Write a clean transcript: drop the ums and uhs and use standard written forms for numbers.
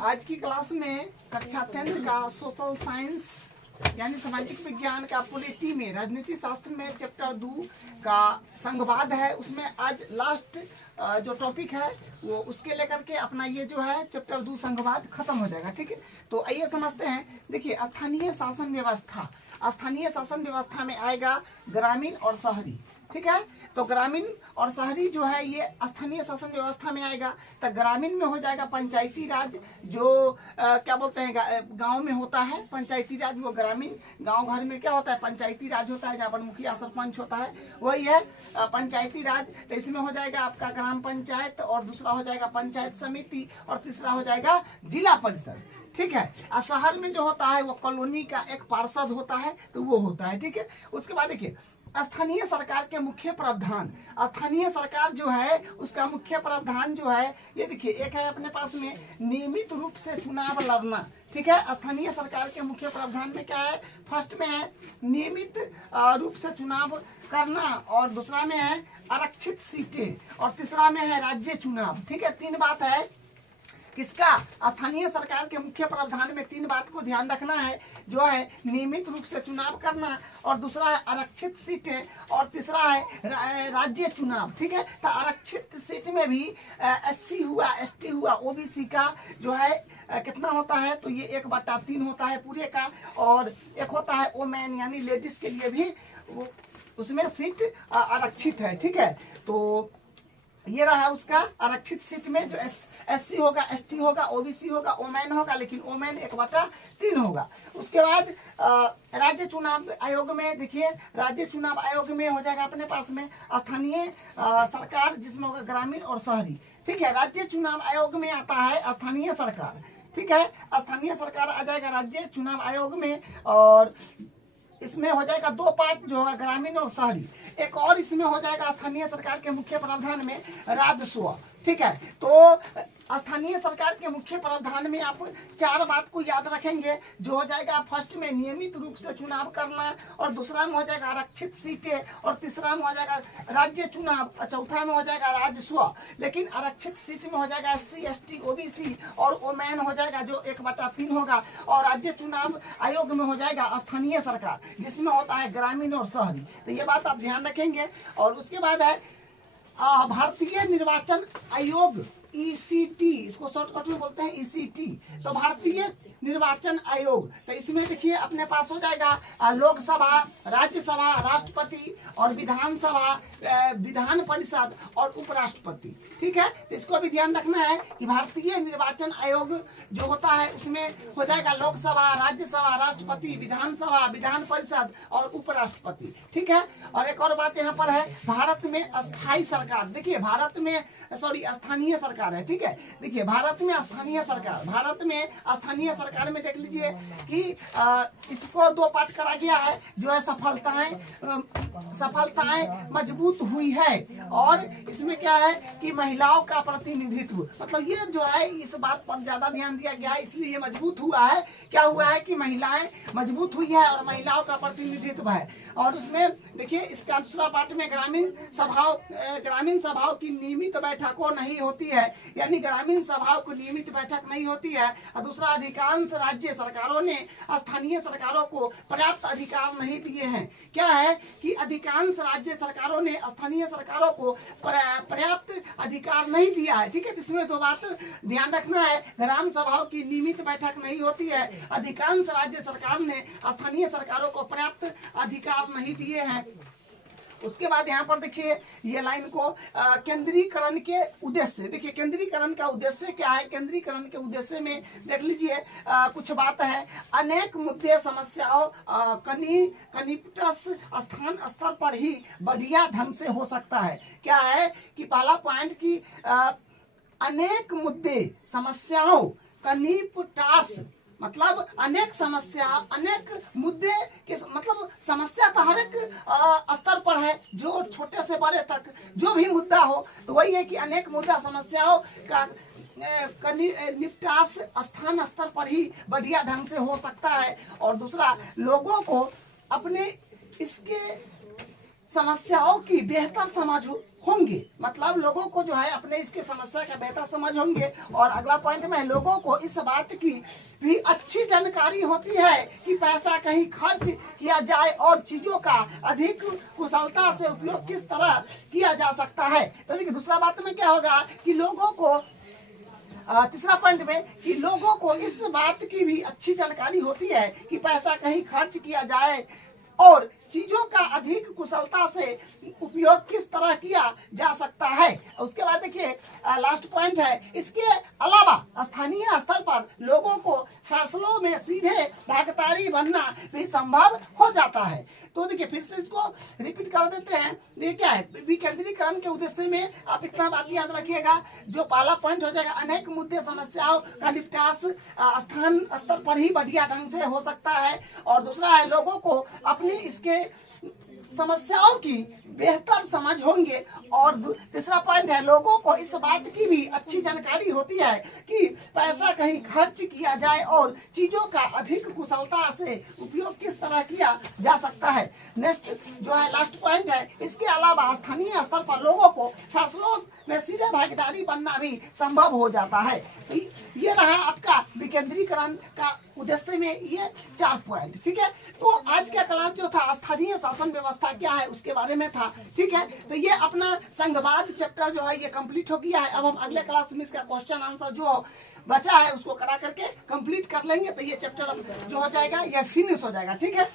आज की क्लास में कक्षा 10 का सोशल साइंस यानी सामाजिक विज्ञान का पॉलिटी में राजनीति शास्त्र में चैप्टर 2 का संघवाद है। उसमें आज लास्ट जो टॉपिक है वो उसके लेकर के अपना ये जो है चैप्टर 2 संघवाद खत्म हो जाएगा। ठीक है, तो आइए समझते हैं। देखिए, स्थानीय शासन व्यवस्था, स्थानीय शासन व्यवस्था में आएगा ग्रामीण और शहरी। ठीक है, तो ग्रामीण और शहरी जो है ये स्थानीय शासन व्यवस्था में आएगा। तो ग्रामीण में हो जाएगा पंचायती राज, जो क्या बोलते हैं गांव में होता है पंचायती राज। वो ग्रामीण गांव घर में क्या होता है पंचायती राज होता है, जहाँ पर मुखिया सरपंच होता है, वही है पंचायती राज। तो इसमें हो जाएगा आपका ग्राम पंचायत, और दूसरा हो जाएगा पंचायत समिति, और तीसरा हो जाएगा जिला परिषद। ठीक है, और शहर में जो होता है वो कॉलोनी का एक पार्षद होता है, तो वो होता है। ठीक है, उसके बाद देखिए स्थानीय सरकार के मुख्य प्रावधान। स्थानीय सरकार जो है उसका मुख्य प्रावधान जो है ये देखिए, एक है अपने पास में नियमित रूप से चुनाव लड़ना। ठीक है, स्थानीय सरकार के मुख्य प्रावधान में क्या है, फर्स्ट में है नियमित रूप से चुनाव करना, और दूसरा में है आरक्षित सीटें, और तीसरा में है राज्य चुनाव। ठीक है, तीन बात है किसका, स्थानीय सरकार के मुख्य प्रावधान में तीन बात को ध्यान रखना है, जो है नियमित रूप से चुनाव करना, और दूसरा है आरक्षित सीटें, और तीसरा है राज्य चुनाव। ठीक है, तो आरक्षित सीट में भी SC हुआ, ST हुआ, OBC का जो है कितना होता है, तो ये 1/3 होता है पूरे का, और एक होता है वोमेन यानी लेडीज के लिए भी उसमें सीट आरक्षित है। ठीक है, तो ये रहा उसका आरक्षित सीट में जो SC होगा, ST होगा, OBC होगा, ओमेन होगा, लेकिन ओमेन 1/3 होगा। उसके बाद राज्य चुनाव आयोग में देखिए, राज्य चुनाव आयोग में हो जाएगा अपने पास में स्थानीय सरकार, जिसमें होगा ग्रामीण और शहरी। ठीक है, राज्य चुनाव आयोग में आता है स्थानीय सरकार। ठीक है, स्थानीय सरकार आ जाएगा राज्य चुनाव आयोग में, और इसमें हो जाएगा दो पार्ट जो होगा ग्रामीण और शहरी। एक और इसमें हो जाएगा स्थानीय सरकार के मुख्य प्रावधान में राजस्व। ठीक है, तो स्थानीय सरकार के मुख्य प्रावधान में आप चार बात को याद रखेंगे, जो हो जाएगा फर्स्ट में नियमित रूप से चुनाव करना, और दूसरा में हो जाएगा आरक्षित सीटें, और तीसरा में हो जाएगा राज्य चुनाव, चौथा में हो जाएगा राजस्व। लेकिन आरक्षित सीट में हो जाएगा SC, ST, OBC, और ओमेन हो जाएगा जो 1/3 होगा, और राज्य चुनाव आयोग में हो जाएगा स्थानीय सरकार, जिसमें होता है ग्रामीण और शहरी। तो ये बात आप ध्यान रखेंगे। और उसके बाद है भारतीय निर्वाचन आयोग, ECT, इसको शॉर्टकट में बोलते हैं ECT। तो भारतीय निर्वाचन आयोग, तो इसमें देखिए अपने पास हो जाएगा लोकसभा, राज्यसभा, राष्ट्रपति, और विधानसभा, विधान परिषद, और उपराष्ट्रपति। ठीक है, तो इसको भी ध्यान रखना है कि भारतीय निर्वाचन आयोग जो होता है उसमें हो जाएगा लोकसभा, राज्यसभा, राष्ट्रपति, विधानसभा, विधान परिषद, और उपराष्ट्रपति। ठीक है, और एक और बात यहाँ पर है, भारत में अस्थायी सरकार। देखिए भारत में स्थानीय सरकार है। ठीक है, देखिए भारत में स्थानीय सरकार, भारत में स्थानीय सरकार में देख लीजिए कि इसको दो पार्ट करा गया है, जो है सफलताएं मजबूत हुई है, और इसमें क्या है कि महिलाओं का प्रतिनिधित्व, मतलब ये जो है इस बात पर ज्यादा ध्यान दिया गया है, इसलिए ये मजबूत हुआ है। क्या हुआ है कि महिलाएं मजबूत हुई है और महिलाओं का प्रतिनिधित्व है। और उसमें देखिए इसका दूसरा पार्ट में ग्रामीण सभाओं की नियमित बैठकों नहीं होती है, यानी ग्रामीण सभाओं को नियमित बैठक नहीं होती है। और दूसरा, अधिकांश राज्य सरकारों ने स्थानीय सरकारों को पर्याप्त अधिकार नहीं दिए हैं। क्या है कि अधिकांश राज्य सरकारों ने स्थानीय सरकारों को पर्याप्त अधिकार नहीं दिया है। ठीक है, इसमें दो बात ध्यान रखना है, ग्राम सभाओं की नियमित बैठक नहीं होती है, अधिकांश राज्य सरकार ने स्थानीय सरकारों को पर्याप्त अधिकार नहीं दिए हैं। उसके बाद यहाँ पर देखिए ये लाइन को केंद्रीकरण के उद्देश्य, देखिए केंद्रीकरण का उद्देश्य क्या है। केंद्रीकरण के उद्देश्य में देख लीजिए कुछ बात है, अनेक मुद्दे समस्याओं कनिष्ठ स्थान स्तर पर ही बढ़िया ढंग से हो सकता है। क्या है कि पहला पॉइंट की अनेक मुद्दे समस्याओं कनिष्ठ, मतलब अनेक समस्या, अनेक मुद्दे के, मतलब समस्या तो हर एक स्तर पर है, जो छोटे से बड़े तक जो भी मुद्दा हो, तो वही है कि अनेक मुद्दा समस्याओं का निपटास स्थान स्तर पर ही बढ़िया ढंग से हो सकता है। और दूसरा, लोगों को अपने इसके समस्याओं की बेहतर समझ होंगे, मतलब लोगों को जो है अपने इसके समस्या का बेहतर समझ होंगे। और अगला पॉइंट में लोगों को इस बात की भी अच्छी जानकारी होती है कि पैसा कहीं खर्च किया जाए और चीजों का अधिक कुशलता से उपयोग किस तरह किया जा सकता है। तो देखिए दूसरा बात में क्या होगा कि लोगों को तीसरा पॉइंट में कि लोगों को इस बात की भी अच्छी जानकारी होती है कि पैसा कहीं खर्च किया जाए और चीजों का अधिक कुशलता से उपयोग किस तरह किया जा सकता है। उसके बाद देखिए लास्ट पॉइंट है, इसके अलावा स्थानीय स्तर पर लोगों को फैसलों में सीधे भागीदारी बनना भी संभव हो जाता है। तो देखिए फिर से इसको रिपीट कर देते हैं। ये क्या है, विकेंद्रीकरण के उद्देश्य में आप इतना बात याद रखिएगा। जो पहला पॉइंट हो जाएगा, अनेक मुद्दे समस्याओं का निपटास स्थान स्तर पर ही बढ़िया ढंग से हो सकता है। और दूसरा है, लोगों को अपनी इसके समस्याओं की बेहतर समझ होंगे। और तीसरा पॉइंट है, लोगों को इस बात की भी अच्छी जानकारी होती है कि पैसा कहीं खर्च किया जाए और चीजों का अधिक कुशलता से उपयोग किस तरह किया जा सकता है। नेक्स्ट जो है लास्ट पॉइंट है, इसके अलावा स्थानीय स्तर पर लोगों को फैसलों में सीधे भागीदारी बनना भी संभव हो जाता है। ये रहा आपका विकेंद्रीकरण का उद्देश्य में ये 4 पॉइंट। ठीक है, तो आज का क्लास जो था स्थानीय शासन व्यवस्था क्या है उसके बारे में था। ठीक है, तो ये अपना संघवाद चैप्टर जो है ये कंप्लीट हो गया है। अब हम अगले क्लास में इसका क्वेश्चन आंसर जो बचा है उसको करा करके कंप्लीट कर लेंगे, तो ये चैप्टर जो हो जाएगा ये फिनिश हो जाएगा। ठीक है।